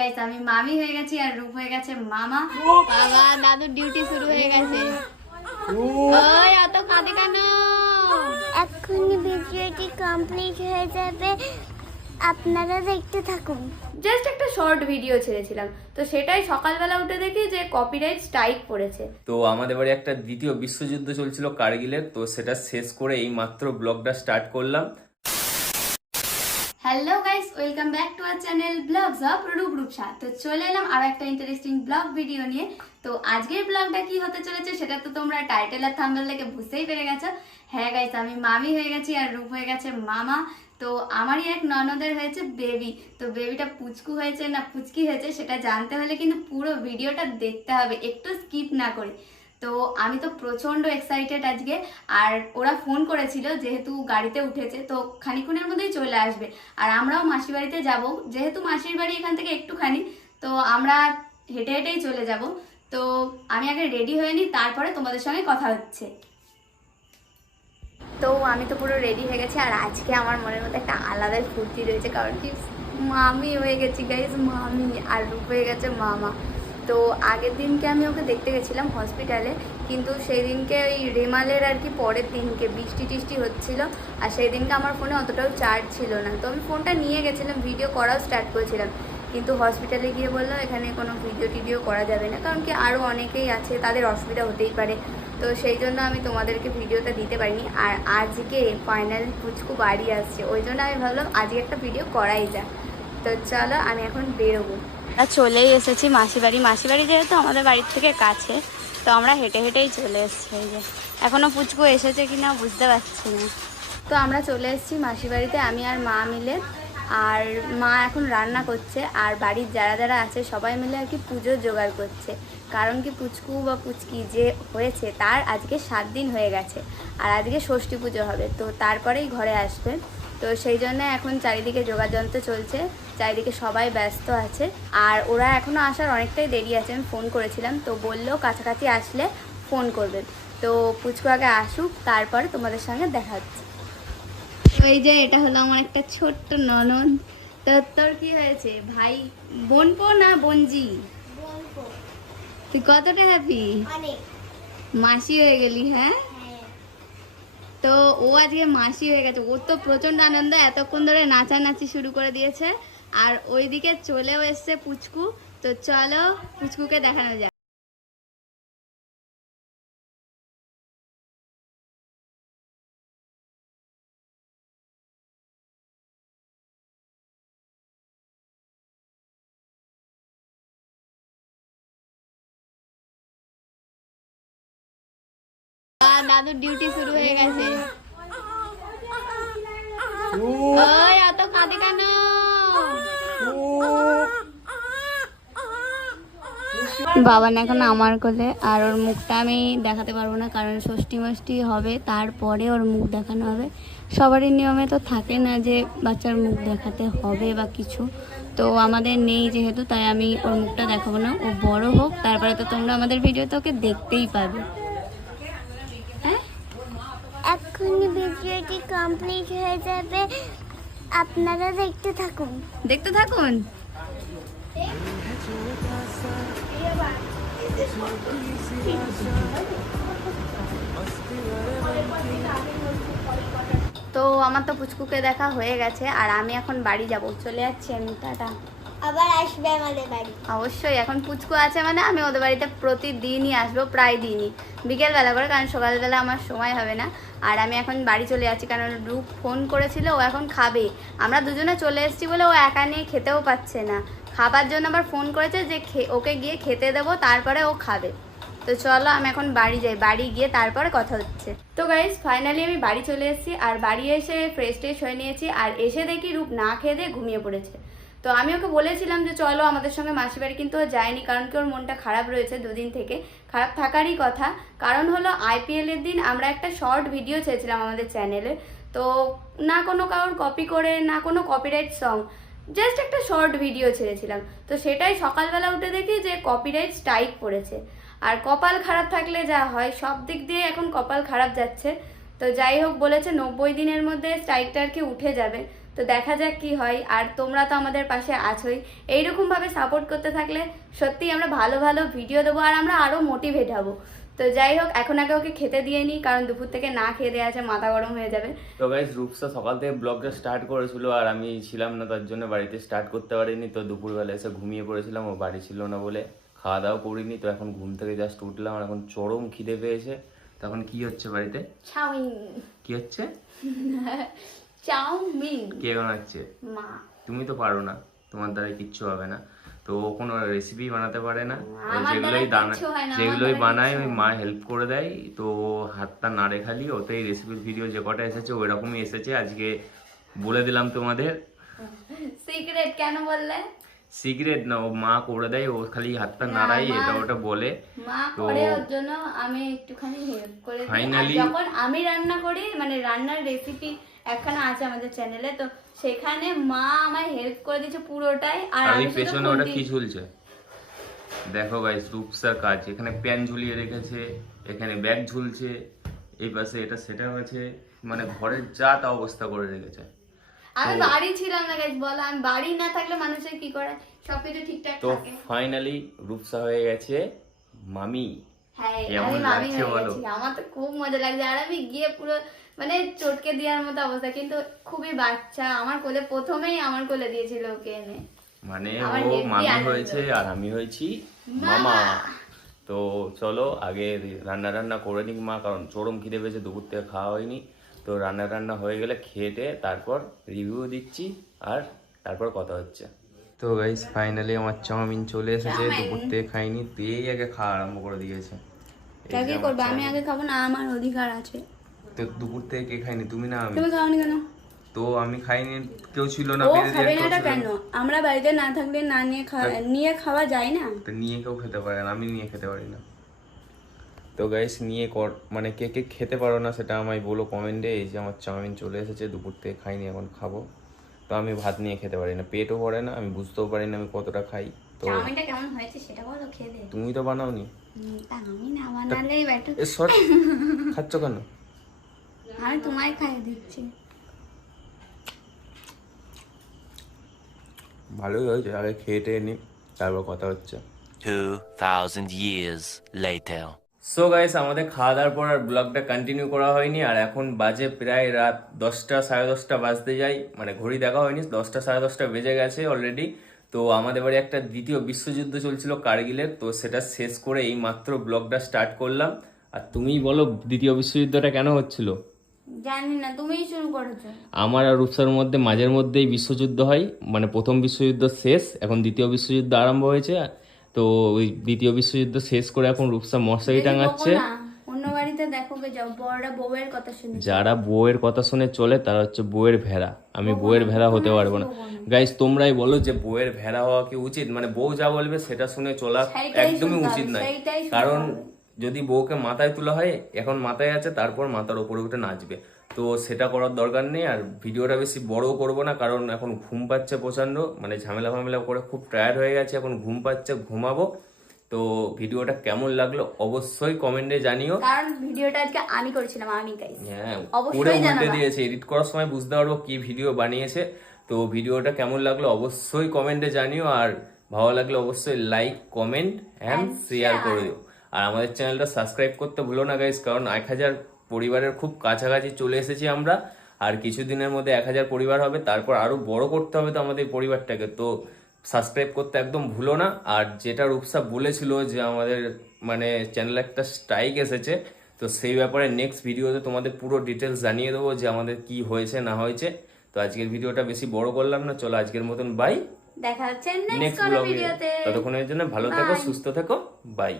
Guys আমি মামি হয়ে গেছি আর রূপ হয়ে গেছে মামা। বাবা দাদুর ডিউটি শুরু হয়ে গেছে। ওই অত কাঁদে কেন? এখনই ভিডিওটি কমপ্লিট হয়ে যাবে, আপনারা দেখতে থাকুন। জাস্ট একটা শর্ট ভিডিও ছেড়েছিলাম, তো সেটাই সকালবেলা উঠে দেখি যে কপিরাইট স্ট্রাইক পড়েছে। তো আমাদের বাড়ি একটা দ্বিতীয় বিশ্বযুদ্ধ চলছিল কার্গিলের, তো সেটা শেষ করে এই মাত্র ব্লগটা স্টার্ট করলাম। Hello guys, welcome back to our channel blogs of Rupsa. তো চলে এলাম আর একটা ইন্টারেস্টিং ব্লগ ভিডিও নিয়ে। তো আজকের ব্লগটা কি হতে চলেছে সেটা তো তোমরা টাইটেল আর থাম্বনেল দেখে বুঝতেই পেরে গেছো। হ্যাঁ গাইস, আমি মামি হয়ে গেছি আর রূপ হয়ে গেছে মামা। তো আমারই এক ননদের হয়েছে বেবি। তো বেবিটা পুচকু হয়েছে না পুচকি হয়েছে সেটা জানতে হলে কিন্তু পুরো ভিডিওটা দেখতে হবে, একটু স্কিপ না করে। তো আমি তো প্রচন্ড এক্সাইটেড আজকে। আর ওরা ফোন করেছিল যেহেতু গাড়িতে উঠেছে তো খানিক্ষণের মধ্যেই চলে আসবে। আর আমরাও মাসির বাড়িতে যাব, যেহেতু মাসির বাড়ি এখান থেকে একটুখানি, তো আমরা হেঁটে হেঁটেই চলে যাব। তো আমি আগে রেডি হয়ে নিই, তারপরে তোমাদের সঙ্গে কথা হচ্ছে। তো আমি তো পুরো রেডি হয়ে গেছি আর আজকে আমার মনের মধ্যে একটা আলাদাই ফুর্তি রয়েছে, কারণ কি মামি হয়ে গেছি গাইজ, মামি আর রূপ হয়ে গেছে মামা। তো আগের দিনকে আমি ওকে দেখতে গেছিলাম হসপিটালে, কিন্তু সেই দিনকে ওই রেমালের আর কি পরের দিনকে বৃষ্টি টিষ্টি হচ্ছিলো, আর সেই দিনকে আমার ফোনে অতটাও চার্জ ছিল না। তো আমি ফোনটা নিয়ে গেছিলাম, ভিডিও করাও স্টার্ট করেছিলাম, কিন্তু হসপিটালে গিয়ে বললো এখানে কোনো ভিডিও টিডিও করা যাবে না, কারণ কি আরও অনেকেই আছে, তাদের অসুবিধা হতেই পারে। তো সেই জন্য আমি তোমাদেরকে ভিডিওটা দিতে পারিনি। আর আজকে ফাইনাল পুচকু বাড়ি আসছে, ওই জন্য আমি ভাবলাম আজকে একটা ভিডিও করাই যাক। তো চলো আমি এখন বেরোবো। চলেই এসেছি মাসিবাড়ি। মাসিবাড়ি যেহেতু আমাদের বাড়ির থেকে কাছে, তো আমরা হেঁটে হেঁটেই চলে এসেছি। এই যে এখনও পুচকু এসেছে কিনা বুঝতে পারছি না। তো আমরা চলে এসেছি মাসিবাড়িতে, আমি আর মা মিলে। আর মা এখন রান্না করছে, আর বাড়ির যারা যারা আছে সবাই মিলে আর কি পুজোর জোগাড় করছে। কারণ কি পুচকু বা পুচকি যে হয়েছে তার আজকে 7 দিন হয়ে গেছে, আর আজকে ষষ্ঠী পুজো হবে, তো তারপরেই ঘরে আসবে। তো সেই জন্য এখন চারিদিকে যোগাযন্ত্র চলছে, চারিদিকে সবাই ব্যস্ত আছে। আর ওরা এখনও আসার অনেকটাই দেরি আছে, আমি ফোন করেছিলাম, তো বললো কাছাকাছি আসলে ফোন করবেন। তো পুচকু আগে আসুক, তারপরে তোমাদের সঙ্গে দেখা হচ্ছে। ওই যে এটা হলো আমার একটা ছোট্ট ননদ। তো তোর কি হয়েছে ভাই? বোনপো না বোনজি? তুই কতটা হ্যাপি? মাসি হয়ে গেলি? হ্যাঁ, তো ও আজকে মাসি হয়ে গেছে, ওর তো প্রচন্ড আনন্দ, এতক্ষণ ধরে নাচানাচি শুরু করে দিয়েছে। আর ওইদিকে চলেও এসছে পুচকু। তো চলো পুচকুকে দেখানো যাক। দাদুর ডিউটি শুরু হয়ে গেছে। ওই অত কাঁদে কেন? বাবান এখন আমার কোলে, আর ওর মুখটা আমি দেখাতে পারবো না, কারণ ষষ্ঠী মষ্ঠী হবে, তারপরে ওর মুখ দেখানো হবে। সবারই নিয়মে তো থাকে না যে বাচ্চার মুখ দেখাতে হবে বা কিছু, তো আমাদের নেই যেহেতু, তাই আমি ওর মুখটা দেখাবো না। ও বড় হোক, তারপরে তো তোমরা আমাদের ভিডিওতে ওকে দেখতেই পাবে। এখনই ভিডিওটি কমপ্লিট হয়ে যাবে, আপনারা দেখতে থাকুন। দেখতে থাকুন। তো আমার তো পুচকুকে দেখা হয়ে গেছে, আর আমি এখন বাড়ি যাব, চলে যাচ্ছি আমি, টাটা। আবার আসবে আমাদের বাড়ি? অবশ্যই, এখন পুচকু আছে মানে আমি ওদের বাড়িতে প্রতিদিনই আসবো, প্রায় দিনই বিকেলবেলা করে, কারণ সকালবেলা আমার সময় হবে না। আর আমি এখন বাড়ি চলে যাচ্ছি, কারণ রূপ ফোন করেছিল, ও এখন খাবে। আমরা দুজনে চলে এসেছি বলে ও একা নিয়ে খেতেও পাচ্ছে না, খাবার জন্য আবার ফোন করেছে যে ওকে গিয়ে খেতে দেবো, তারপরে ও খাবে। তো চলো আমি এখন বাড়ি যাই, বাড়ি গিয়ে তারপরে কথা হচ্ছে। তো গাইস ফাইনালি আমি বাড়ি চলে এসেছি, আর বাড়ি এসে ফ্রেশ ট্রেশ হয়ে নিয়েছি, আর এসে দেখি রূপ না খেয়ে দিয়ে ঘুমিয়ে পড়েছে। তো আমি ওকে বলেছিলাম যে চলো আমাদের সঙ্গে মাসির বাড়ি, কিন্তু ও যায়নি, কারণ কি ওর মনটা খারাপ রয়েছে, দুদিন থেকে খারাপ থাকারই কথা। কারণ হলো IPL এর দিন আমরা একটা শর্ট ভিডিও ছেড়েছিলাম আমাদের চ্যানেলে, তো না কোনো কারোর কপি করে, না কোনো কপিরাইট সং, জাস্ট একটা শর্ট ভিডিও ছেড়েছিলাম। তো সেটাই সকালবেলা উঠে দেখি যে কপিরাইট স্ট্রাইক পড়েছে। আর কপাল খারাপ থাকলে যা হয়, সব দিক দিয়ে এখন কপাল খারাপ যাচ্ছে। তো যাই হোক, বলেছে 90 দিনের মধ্যে স্ট্রাইকটা আর কি উঠে যাবে। তো দেখা যাক কি হয়। আর তোমরা তো আমাদের পাশে আছোই, এইরকমভাবে সাপোর্ট করতে থাকলে সত্যি আমরা ভালো ভালো ভিডিও দেবো আর আমরা আরও মোটিভেট হবো। তো যাই হোক, এখন আগে ওকে খেতে দিয়ে নিই, কারণ দুপুর থেকে না খেয়ে দেওয়া আছে মাথা গরম হয়ে যাবে। তো গাইস রূপসা সকাল থেকে ব্লগটা স্টার্ট করেছিল আর আমি ছিলাম না, তার জন্য বাড়িতে স্টার্ট করতে পারিনি। তো দুপুরবেলা এসে ঘুমিয়ে পড়েছিলাম, ও বাড়ি ছিল না বলে খাওয়া দাওয়া করিনি। তো এখন ঘুম থেকে জাস্ট উঠলাম আর এখন চরম খিদে পেয়েছে। তখন কি হচ্ছে বাড়িতে? চাউমিন। কি হচ্ছে? চাউমিন। কে বানাচ্ছে? মা। তুমি তো পারো না, তোমার দ্বারা কিচ্ছু হবে না। তো ও কোনো রেসিপি বানাতে পারে না, ওই আমার যেগুলোই দ্বারা কিচ্ছু হয় না, যেগুলোই আমার দ্বারা বানায় কিচ্ছু ওই হয় মা হেল্প করে দেয়। তো ও হাতটা নাড়ে খালি, ওতে এই রেসিপির ভিডিও যে কটা এসেছে ওই রকমই এসেছে। আজকে বলে দিলাম তোমাদের। সিক্রেট কেন বললে? সিগারেট না, ও মা করে দেয়, ও খালি হাতটা নাড়াই এটা ওটা বলে। মা করে, ওর জন্য আমি একটুখানি হেল্প করে দিই। আর ফাইনালি যখন আমি রান্না করি, মানে রান্নার রেসিপি একখানা আছে আমাদের চ্যানেলে, তো সেখানে মা আমায় হেল্প করে দিয়েছে পুরোটাই। আর আর আমি ওই শুধু পেছনে ওটা খুন্তি। কি ঝুলছে দেখো গাইস, রূপসার কাজ। এখানে প্যান ঝুলিয়ে রেখেছে, এখানে ব্যাগ ঝুলছে, এই পাশে এটা সেটা আছে, মানে ঘরের যা তা অবস্থা করে রেখেছে। আমি বাড়ি ছিলাম না গাইস, বলো আমি বাড়ি না থাকলে মানুষের কি করে সবকিছু ঠিকঠাক তো থাকে। ফাইনালি রূপসা হয়ে গেছে মামি। হ্যাঁ, কেমন আমি মামি লাগছে হয়ে বলো? গেছি, আমার তো খুব মজা লাগছে। আর আমি গিয়ে পুরো মানে চটকে দেওয়ার মতো অবস্থা, কিন্তু খুবই বাচ্চা, আমার কোলে প্রথমেই আমার কোলে দিয়েছিল ওকে এনে। মানে আমার ও হেব্বি মামি আনন্দ। হয়েছে আর আমি হয়েছি মামা। মামা। তো চলো আগে রান্না করে নিক মা, কারণ চরম খিদে পেয়েছে, দুপুর থেকে খাওয়া হয়নি। তো রান্না হয়ে গেলে খেটে তারপর রিভিউ দিচ্ছি আর তারপর কথা হচ্ছে। তো গাইস ফাইনালি আমার চাউমিন চলে এসেছে, দুপুর থেকে খাইনি, তেই আগে খাওয়া আরম্ভ করে দিয়েছে। এই যে কি আমার করবো, আমি চাউমিন। আগে খাবো না, আমার অধিকার আছে। তো দুপুর থেকে কে খাইনি, তুমি না আমি? তুমি খাওনি কেন? তো আমি খাইনি, কেউ ছিল না, ও পেরে দিয়ে খাবে না কেউ এটা ছিল কেন? না। আমরা বাড়িতে না থাকলে না নিয়ে খাওয়া যায় না? তো নিয়ে কেউ খেতে পারে না, আমি নিয়ে খেতে পারি না। তো গাইস নিয়ে মানে কে কে খেতে পারো না সেটা আমায় বলো কমেন্টে। এই যে আমার চাউমিন চলে এসেছে, দুপুর থেকে খাইনি, এখন খাবো। তো আমি ভাত নিয়ে খেতে পারি না, পেটও ভরে না, আমি বুঝতেও পারি না আমি কতটা খাই। তো চাউমিনটা কেমন হয়েছে সেটা বলো, খেয়ে দে। তুমি তো বানাওনি। তা আমি না বানালেই ব্যাটা। এ সর, খাচ্ছ কেন? আমি তোমায় খাইয়ে দিচ্ছি। ভালোই হয়েছে, আগে খেয়ে টেয়ে নি তারপর কথা হচ্ছে। 2000 years later. সো গাইস আমাদের খাওয়া দাওয়ার পর আর ব্লগটা কন্টিনিউ করা হয়নি, আর এখন বাজে প্রায় রাত 10টা 10:30 বাজতে যাই, মানে ঘড়ি দেখা হয়নি, 10টা 10:30 বেজে গেছে অলরেডি। তো আমাদের বাড়ি একটা দ্বিতীয় বিশ্বযুদ্ধ চলছিল কার্গিলের, তো সেটা শেষ করে এই মাত্র ব্লগটা স্টার্ট করলাম। আর তুমিই বলো দ্বিতীয় বিশ্বযুদ্ধটা কেন হচ্ছিল? জানি না, তুমিই শুরু করেছো। আমার আর রূপসার মধ্যে মাঝের মধ্যেই বিশ্বযুদ্ধ হয়, মানে প্রথম বিশ্বযুদ্ধ শেষ, এখন দ্বিতীয় বিশ্বযুদ্ধ আরম্ভ হয়েছে। তো ওই দ্বিতীয় বিশ্বযুদ্ধ শেষ করে এখন রূপসা মশারি টাঙাচ্ছে। অন্য বাড়িতে দেখো গে যাও, বড়রা বউয়ের কথা শুনে। যারা বউয়ের কথা শুনে চলে তারা হচ্ছে বউয়ের ভেড়া, আমি বউয়ের ভেড়া হতে পারবো না। গাইস তোমরাই বলো যে বউয়ের ভেড়া হওয়া কি উচিত? মানে বউ যা বলবে সেটা শুনে চলা একদমই উচিত নয়। কারণ যদি বউকে মাথায় তোলা হয়, এখন মাথায় আছে, তারপর মাথার উপরে উঠে নাচবে, তো সেটা করার দরকার নেই। আর ভিডিওটা বেশি বড় করবো না, কারণ এখন ঘুম পাচ্ছে প্রচন্ড, মানে ঝামেলা করে খুব টায়ার্ড হয়ে গেছে, এখন ঘুম পাচ্ছে, ঘুমাবো। তো ভিডিওটা কেমন লাগলো অবশ্যই কমেন্টে জানিও। কারণ ভিডিওটা আজকে আমি করেছিলাম, আমি গাইস। হ্যাঁ, অবশ্যই পুরো উল্টে জানাবা। দিয়েছে, এডিট করার সময় বুঝতে পারবো কি ভিডিও বানিয়েছে। তো ভিডিওটা কেমন লাগলো অবশ্যই কমেন্টে জানিও, আর ভালো লাগলে অবশ্যই লাইক কমেন্ট অ্যান্ড শেয়ার করে দিও। আর আমাদের চ্যানেলটা সাবস্ক্রাইব করতে ভুলো না গাইস, কারণ 1000 পরিবারের খুব কাছাকাছি চলে এসেছি আমরা। আর কিছুদিনের মধ্যে 1000 পরিবার হবে, তারপর আরো বড় করতে হবে তো আমাদের পরিবারটাকে। তো সাবস্ক্রাইব করতে একদম ভুলো না। আর যেটা রূপসা বলেছিল যে আমাদের মানে চ্যানেলে একটা স্ট্রাইক এসেছে, তো সেই ব্যাপারে নেক্সট ভিডিওতে তোমাদের পুরো ডিটেলস জানিয়ে দেবো যে আমাদের কি হয়েছে না হয়েছে। তো আজকের ভিডিওটা বেশি বড় করলাম না, চলো আজকের মতন বাই, দেখা হচ্ছে নেক্সট নেক্সট কোনো ব্লগে। ভিডিওতে। ততক্ষণের জন্য ভালো থেকো, সুস্থ থেকো, বাই।